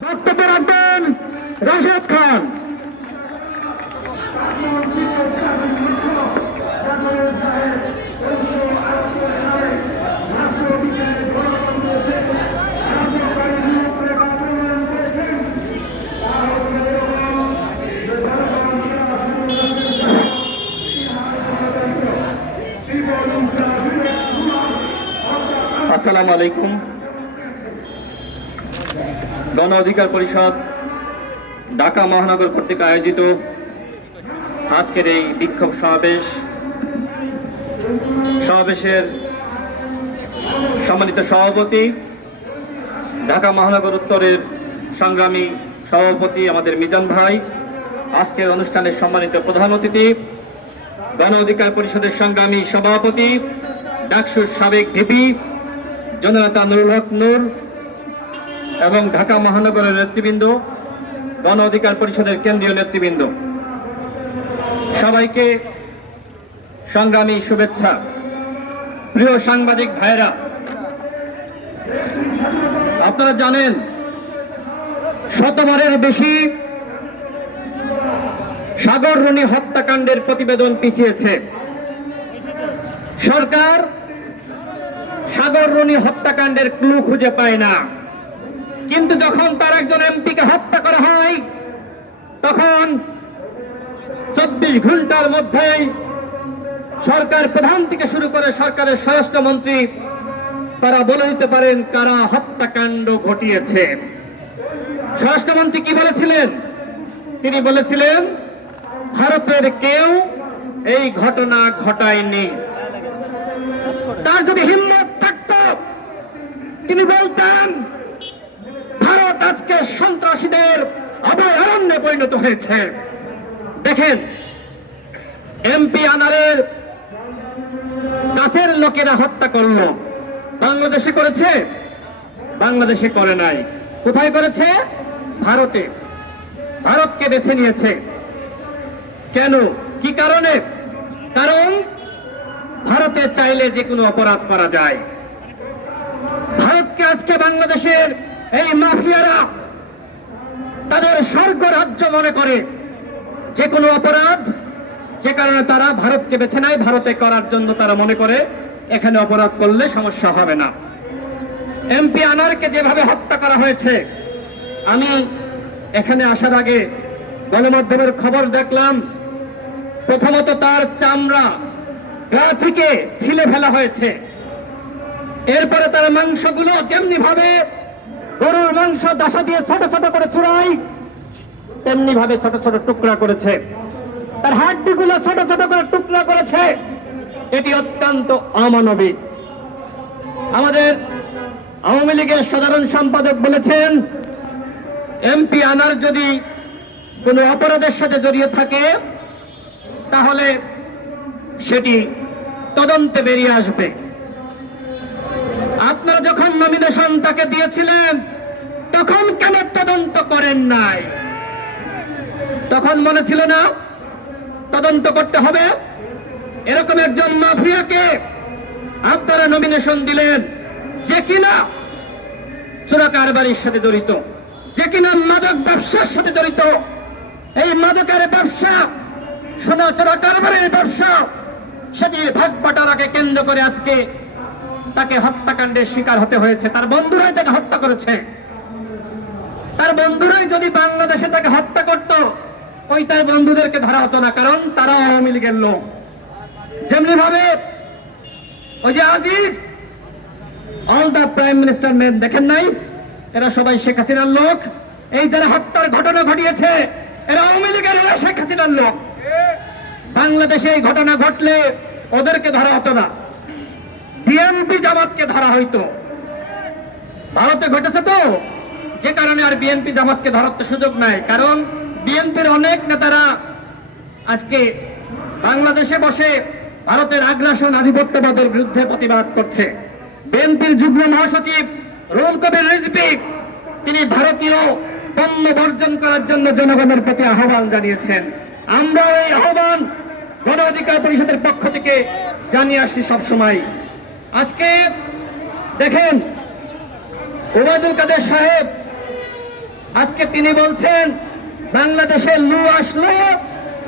বক্তব্য রাখবেন রাশেদ খান। আসসালামু আলাইকুম। গণ অধিকার পরিষদ ঢাকা মহানগর কর্তৃক আয়োজিত আজকের এই বিক্ষোভ সমাবেশ। সমাবেশের সম্মানিত সভাপতি, ঢাকা মহানগর উত্তরের সংগ্রামী সভাপতি আমাদের মিজান ভাই, আজকের অনুষ্ঠানের সম্মানিত প্রধান অতিথি, গণ অধিকার পরিষদের সংগ্রামী সভাপতি, ডাকসুর সাবেক ভিপি, জননেতা নুরুল হক নূর এবং ঢাকা মহানগরের নেতৃবৃন্দ, গণ অধিকার পরিষদের কেন্দ্রীয় নেতৃবৃন্দ। সবাইকে সংগ্রামী শুভেচ্ছা। প্রিয় সাংবাদিক ভাইরা আপনারা জানেন, শতবারের বেশি সাগররণী হত্যাকাণ্ডের প্রতিবেদন পিছিয়েছে। সরকার সাগররণী হত্যাকাণ্ডের ক্লু খুঁজে পায় না। কিন্তু যখন তার একজন এমপিকে হত্যা করা হয়, তখন চব্বিশ ঘণ্টার মধ্যেই সরকার প্রধান থেকে শুরু করে সরকারের স্বরাষ্ট্রমন্ত্রী, তারা বলে দিতে পারেন কারা হত্যাকাণ্ড ঘটিয়েছে। স্বরাষ্ট্রমন্ত্রী কি বলেছিলেন? তিনি বলেছিলেন, ভারতের কেউ এই ঘটনা ঘটায়নি। তার যদি হিম্মত থাকত, তিনি বলতেন আজকে সন্ত্রাসীদের অভয়ারণ্যে পরিণত হয়েছে। দেখেন এমপি আনারের কাছের লোকেরা হত্যা করল। বাংলাদেশে করেছে? বাংলাদেশে করে নাই। কোথায় করেছে? ভারতে। ভারতকে বেছে নিয়েছে। কেন? কি কারণে? কারণ ভারতে চাইলে যে কোনো অপরাধ করা যায়। ভারতকে আজকে বাংলাদেশের এই মাফিয়ারা তাদের স্বর্গ রাজ্য মনে করে যে কোনো অপরাধ যে কারণে তারা ভারতকে বেছে নেয়, ভারতে করার জন্য তারা মনে করে এখানে অপরাধ করলে সমস্যা হবে না। এমপি আনারকে যেভাবে হত্যা করা হয়েছে, আমি এখানে আসার আগে গণমাধ্যমের খবর দেখলাম, প্রথমত তার চামড়া গা থেকে ছিলে ফেলা হয়েছে। এরপরে তার মাংসগুলো যেমনি ভাবে গরুর মাংস দাসা দিয়ে ছোট ছোট করে চুরাই, তেমনি ভাবে ছোট ছোট টুকরা করেছে। তার হাড্ডিগুলো ছোট ছোট করে টুকরা করেছে। এটি অত্যন্ত অমানবিক। আমাদের আওয়ামী লীগের সাধারণ সম্পাদক বলেছেন এমপি আনার যদি কোনো অপরাধের সাথে জড়িয়ে থাকে, তাহলে সেটি তদন্তে বেরিয়ে আসবে। আপনারা যখন নমিনেশন তাকে দিয়েছিলেন, তখন কেন তদন্ত করেন নাই? তখন মনে ছিল না, তদন্ত করতে হবে। এরকম একজন মাফিয়াকে আপনারা নমিনেশন দিলেন, যে কিনা চোরা কারবারির সাথে জড়িত, যে কিনা মাদক ব্যবসার সাথে জড়িত। এই মাদকের ব্যবসা, সোনা চোরা কারবারের ব্যবসা সেটির ভাগ বাটারাকে কেন্দ্র করে আজকে তাকে হত্যাকাণ্ডের শিকার হতে হয়েছে। তার বন্ধুরাই তাকে হত্যা করেছে। তার বন্ধুরাই যদি বাংলাদেশে তাকে হত্যা করত, ওই তার বন্ধুদেরকে ধরা হতো না, কারণ তারা আওয়ামী লীগের লোক। যেমনি ভাবে ওই যে Aziz all the prime minister men দেখেন নাই? এরা সবাই শেখ হাসিনার লোক। এই যারা হত্যার ঘটনা ঘটিয়েছে, এরা আওয়ামী লীগের এরা শেখ হাসিনার লোক। বাংলাদেশে এই ঘটনা ঘটলে ওদেরকে ধরা হতো না। বিএনপি জামাতকে ধরা হইতো। ভারতে ঘটেছে তো, যে কারণে আর বিএনপি জামাতকে ধরার সুযোগ নাই। কারণ বিএনপির অনেক নেতারা আজকে বাংলাদেশে বসে ভারতের আগ্রাসন আধিপত্যবাদের বিরুদ্ধে প্রতিবাদ করছে। বিএনপির যুগ্ম মহাসচিব রুল কবির রিজভি, তিনি ভারতীয় পণ্য বর্জন করার জন্য জনগণের প্রতি আহ্বান জানিয়েছেন। আমরা এই আহ্বান গণ অধিকার পরিষদের পক্ষ থেকে জানিয়ে আসছি সবসময়। আজকে দেখেন ওবায়দুল কাদের সাহেব, আজকে তিনি বলছেন, বাংলাদেশে লু আসলো,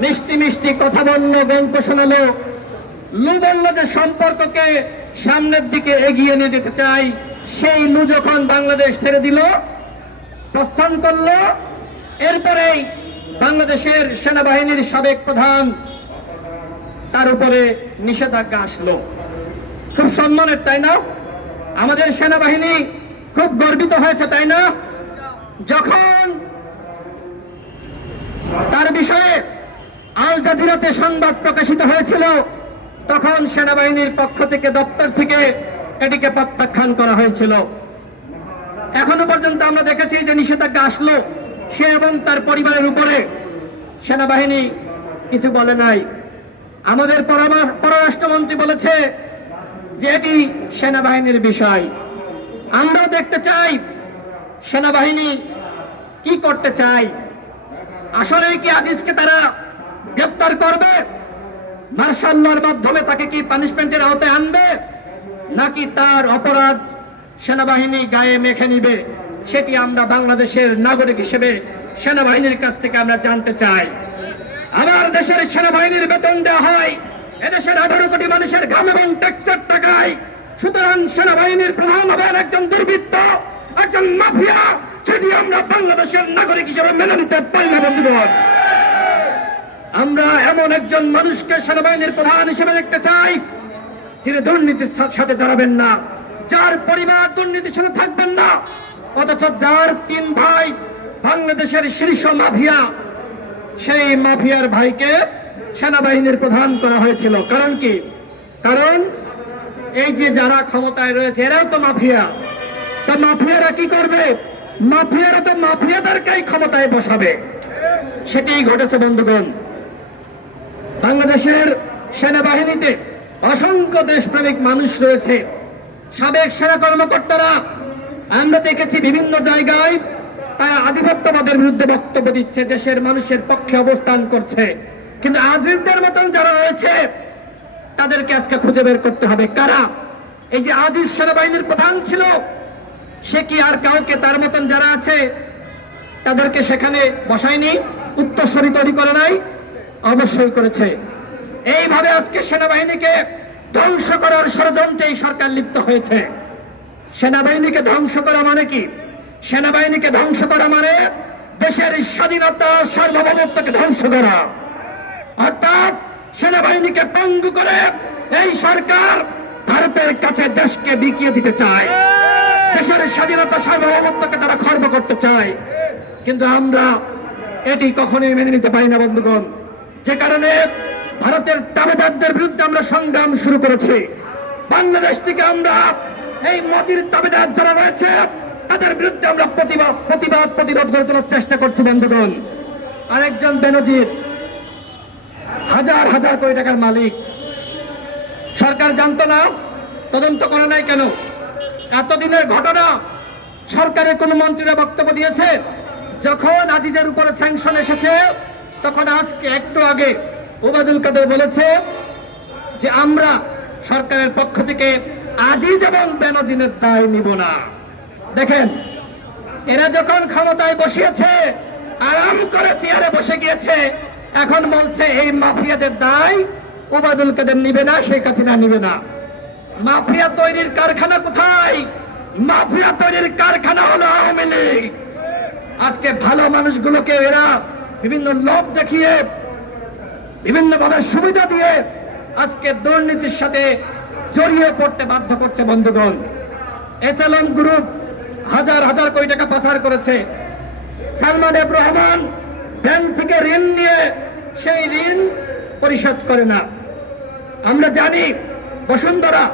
মিষ্টি মিষ্টি কথা বলল, গল্প শোনালো। লু বলল যে সম্পর্ককে সামনের দিকে এগিয়ে নিয়ে যেতে চাই। সেই লু যখন বাংলাদেশ ছেড়ে দিল, প্রস্থান করল, এরপরেই বাংলাদেশের সেনাবাহিনীর সাবেক প্রধান, তার উপরে নিষেধাজ্ঞা আসলো। খুব সম্মানের, তাই না? আমাদের সেনাবাহিনী খুব গর্বিত হয়েছে, তাই না? যখন তার বিষয়ে আল জাজিরাতে সংবাদ প্রকাশিত হয়েছিল, তখন সেনাবাহিনীর পক্ষ থেকে, দপ্তর থেকে এটিকে প্রত্যাখ্যান করা হয়েছিল। এখনও পর্যন্ত আমরা দেখেছি যে নিষেধাজ্ঞা আসলো, সে এবং তার পরিবারের উপরে। সেনাবাহিনী কিছু বলে নাই। আমাদের পররাষ্ট্রমন্ত্রী বলেছে যে এটি সেনাবাহিনীর বিষয়, আমরাও দেখতে চাই সেনাবাহিনী কি করতে চাই আসলে কি আজিজকে তারা গ্রেপ্তার করবে? মার্শাল্লার মাধ্যমে তাকে কি পানিশমেন্টের আওতায় আনবে? নাকি তার অপরাধ সেনাবাহিনী গায়ে মেখে নিবে? সেটি আমরা বাংলাদেশের নাগরিক হিসেবে সেনাবাহিনীর কাছ থেকে আমরা জানতে চাই। আমার দেশের সেনাবাহিনীর বেতন দেওয়া হয় এদেশের আঠারো কোটি মানুষের ঘাম এবং ট্যাক্সের টাকায়। সুতরাং সেনাবাহিনীর প্রধান হবেন একজন দুর্বৃত্ত, একজন মাফিয়া যদি আমরা বাংলাদেশের নাগরিক হিসেবে মেনে নিতে পারি না, বন্ধুগণ। আমরা এমন একজন মানুষকে সেনাবাহিনীর প্রধান হিসেবে দেখতে চাই তিনি দুর্নীতির সাথে দাঁড়াবেন না, যার পরিবার দুর্নীতির সাথে থাকবেন না, অথচ যার তিন ভাই বাংলাদেশের শীর্ষ মাফিয়া, সেই মাফিয়ার ভাইকে সেনাবাহিনীর প্রধান করা হয়েছিল। কারণ কি? কারণ এই যে যারা ক্ষমতায় রয়েছে, এরাও তো মাফিয়া। তা মাফিয়ারা কি করবে? মাফিয়ারা তো মাফিয়াদেরকেই ক্ষমতায় বসাবে। সেটাই ঘটেছে, বন্ধুগণ। বাংলাদেশের সেনাবাহিনীতে অসংখ্য দেশপ্রেমিক মানুষ রয়েছে। সাবেক সেনা কর্মকর্তারা, আমরা দেখেছি বিভিন্ন জায়গায় তারা আধিপত্যবাদের বিরুদ্ধে বক্তব্য দিচ্ছে, দেশের মানুষের পক্ষে অবস্থান করছে। কিন্তু আজিজদের মতন যারা রয়েছে, তাদেরকে আজকে খুঁজে বের করতে হবে। কারা? এই যে আজিজ সেনাবাহিনীর প্রধান ছিল, সে কি আর কাউকে তার মতন যারা আছে, তাদেরকে সেখানে বসায়নি? উত্তরসূরি তৈরি করে নাই? অবশ্যই করেছে। এইভাবে আজকে সেনাবাহিনীকে ধ্বংস করার ষড়যন্ত্রে এই সরকার লিপ্ত হয়েছে। সেনাবাহিনীকে ধ্বংস করা মানে কি? সেনাবাহিনীকে ধ্বংস করা মানে দেশের স্বাধীনতা সার্বভৌমত্বকে ধ্বংস করা। অর্থাৎ সেনাবাহিনীকে পঙ্গু করে এই সরকার ভারতের কাছে দেশকে বিকিয়ে দিতে চায়। দেশের স্বাধীনতা সার্বভৌমত্বকে তারা খর্ব করতে চায়। কিন্তু আমরা এটি কখনোই মেনে নিতে পারি না বন্ধুগণ। যে কারণে ভারতের তাবেদারদের বিরুদ্ধে আমরা সংগ্রাম শুরু করেছি। বাংলাদেশ থেকে আমরা এই মোদির তাবেদার যারা রয়েছে তাদের বিরুদ্ধে আমরা প্রতিবাদ প্রতিবাদ প্রতিরোধ গড়ে তোলার চেষ্টা করছি বন্ধুগণ। আরেকজন বেনজির হাজার হাজার কোটি টাকার মালিক। সরকার জানতো না, তদন্ত করে নাই কেন? এতদিনের ঘটনা সরকারের কোন মন্ত্রীরা বক্তব্য দিয়েছে, যখন আজিজের উপরে স্যাংশন এসেছে, তখন আজকে একটু আগে ওবায়দুল কাদের বলেছে যে আমরা সরকারের পক্ষ থেকে আজিজ এবং বেনজিনের দায় নিব না। দেখেন, এরা যখন ক্ষমতায় বসিয়েছে, আরাম করে চেয়ারে বসে গিয়েছে এখন বলছে, এই মাফিয়াদের দায় ওবায়দুল কাদের নিবে না, শেখ হাসিনা নিবে না। মাফিয়া তৈরির কারখানা কোথায়? মাফিয়া তৈরির কারখানা হলো আওয়ামী লীগ। আজকে ভালো মানুষগুলোকে এরা বিভিন্ন লোভ দেখিয়ে বিভিন্ন ভাবে সুবিধা দিয়ে আজকে দুর্নীতির সাথে জড়িয়ে পড়তে বাধ্য করছে বন্ধুগণ। এসএলএম গ্রুপ হাজার হাজার কোটি টাকা পাচার করেছে। সালমান এব রহমান ব্যাংক থেকে ঋণ নিয়ে সেই ঋণ পরিশোধ করে না। আমরা জানি বসুন্ধরা,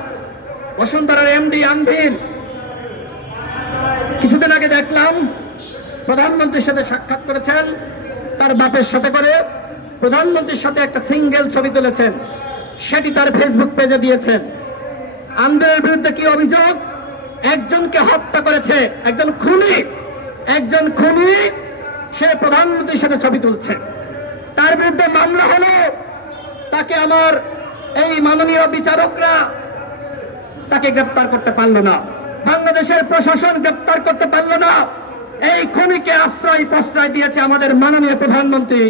বসুন্ধরার এমডি আনভির। কিছুদিন আগে দেখলাম প্রধানমন্ত্রীর সাথে সাক্ষাৎ করেছেন, তার বাপের সাথে করে প্রধানমন্ত্রীর সাথে একটা সিঙ্গেল ছবি তুলেছেন, সেটি তার ফেসবুক পেজে দিয়েছেন। আন্দোলনের বিরুদ্ধে কি অভিযোগ? একজনকে হত্যা করেছে, একজন খুনি একজন খুনি সে প্রধানমন্ত্রীর সাথে ছবি তুলছে। তার বিরুদ্ধে মামলা হলো তাকে আমার এই মাননীয় বিচারকরা তাকে গ্রেপ্তার করতে পারল না। বাংলাদেশের প্রশাসন গ্রেপ্তার করতে পারল না। এই খুনিকে আশ্রয় প্রশ্রয় দিয়েছে আমাদের মাননীয় প্রধানমন্ত্রী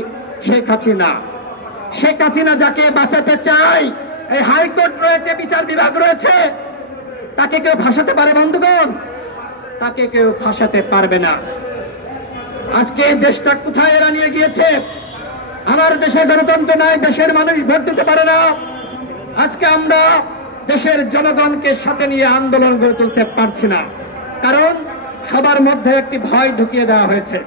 শেখ হাসিনা। শেখ হাসিনা যাকে বাঁচাতে চায়, এই হাইকোর্ট রয়েছে, বিচার বিভাগ রয়েছে, তাকে কেউ ফাঁসাতে পারে বন্ধুগণ? তাকে কেউ ফাঁসাতে পারবে না। আজকে দেশটা কোথায় এরা নিয়ে গিয়েছে? আমার দেশে গণতন্ত্র নাই, দেশের মানুষ ভোট দিতে পারে না। আজকে আমরা দেশের জনগণকে সাথে নিয়ে আন্দোলন গড়ে তুলতে পারছি না। কারণ সবার মধ্যে একটি ভয় ঢুকিয়ে দেওয়া হয়েছে।